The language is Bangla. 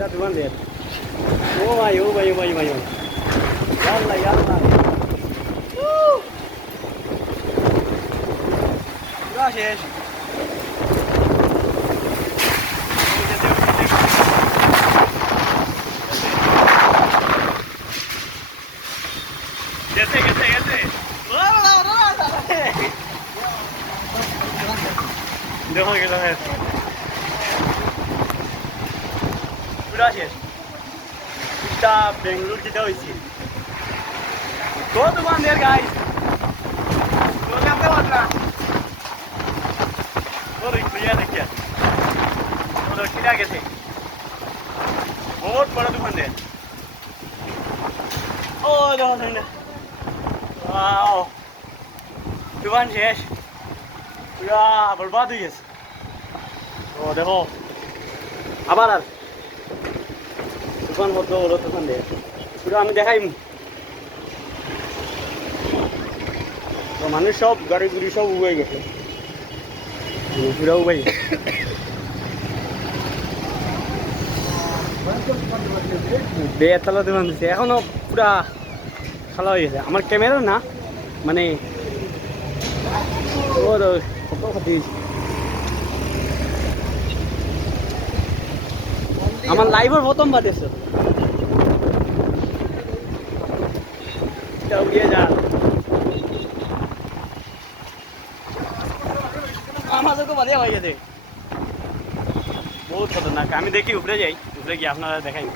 এটা দোকান দেন ও ভাই ও ভাই ও ভাই ভাই ইয়াল্লা ইয়াল্লা পুরা শেষ গেছে গেছে গেছে দেখো গেল পুরা শেষ এটা বেঙ্গলুর যেটা হয়েছে তো দোকানদার গাই তো জানতে পারলা তোর ইয়া দেখিয়া তোর কিরা গেছে বহুত বড় দোকানদার ও দেখো না ওয়াও দোকান শেষ পুরা বরবাদ হয়ে গেছে ও দেখো আবার আর দোকান মতো হলো দোকান দেয় পুরো আমি দেখাই তো মানুষ সব গাড়ি গুড়ি সব উবে গেছে পুরা উবে বেতলা দোকান দিচ্ছে এখনো পুরা খালা হয়ে গেছে আমার ক্যামেরা না মানে ও কত খাতি আমার লাইভের প্রথম বাদেছে উড়িয়ে যা আমাদের তো বাদে হয়ে গেছে বহুত খতরনাক আমি দেখি উপরে যাই উপরে গিয়ে আপনারা দেখাই